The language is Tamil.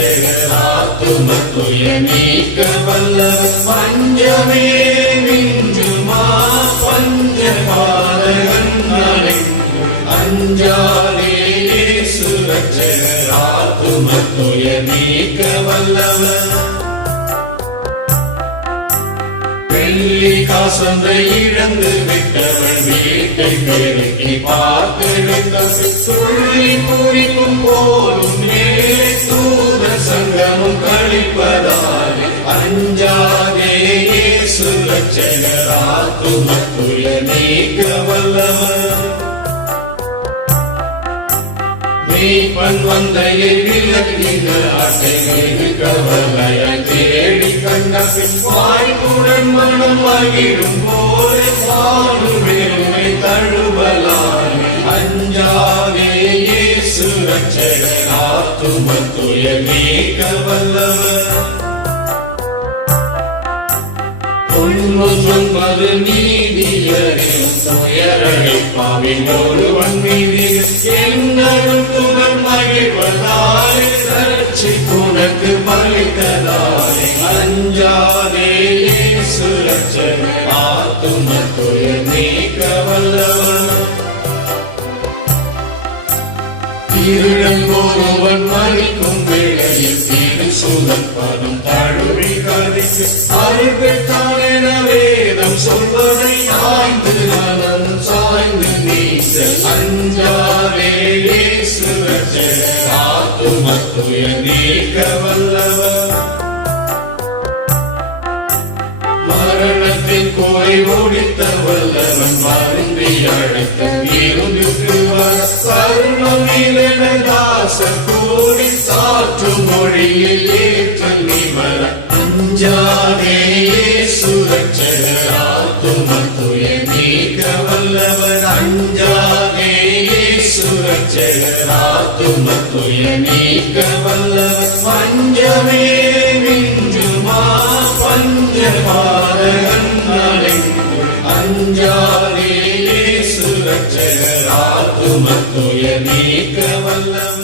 சுரட்சகராத்துமத்துய நீக்க வல்லவர் பஞ்சமே மிஞ்சுமா பஞ்ச பாதகங்களை அஞ்சாலே சுரட்சகராத்துமத்துய நீக்க வல்லவர் வெள்ளி காசந்தை இழந்து விட்டவள் வீட்டை பெருக்கி பார்த்தெடுத்த சொல்லி பூரிக்கும் போலும் மேலே தூத சங்கமும் கழிப்பதாலே அஞ்சாதே சுரட்சகராத்துமத்துய நீக்க வல்லவர் நீப்பன் வந்தையை விலக்கின அசைவு கவலையாய் தேடி கண்ட பின் வாய்ப்புடன் மனம் மகிழும் போலே சாடும் பெருமை தழுவலாய் அஞ்சாதே சுரட்சகராத்துமத்துய நீக்க வல்லவர் தொன்மது நீதியரின் துயரழிப்பாவின் ஒருவன் மீது என்னும் துணர் மகிழ்வதாலே ரட்சி துணக்கு பலித்ததாலே அஞ்சாதே சுரட்சகராத்துமத்துய நீக்க வல்லவர் திருடன் ஒருவன் மறிக்கும் வேளையில் திரு சுதப்பதும் தழுவி கதித்து அறிவித்தான் என வேதம் சொல்வதை சாய்ந்து நலம் சாய்ந்து நீச அஞ்சாதே சுரட்சகராத்துமத்துய நீக்க வல்லவர் மரணத்தின் கோரை ஓடித்த வல்லவன் மருந்தி அழைத்த விருந்துக்கு வர கருணமிலென தாச கூடி சாற்று மொழியில் ஏற்றல் நிவர அஞ்சாதே சுரட்சகராத்துமத்துய நீக்க வல்லவர் அஞ்சாதே சுரட்சகராத்துமத்துய நீக்க வல்லவர் பஞ்சமே மிஞ்சுமா பஞ்ச பாதகங்களை அஞ்சாதே சுரட்சகராத்துமத்துய நீக்க வல்லவர்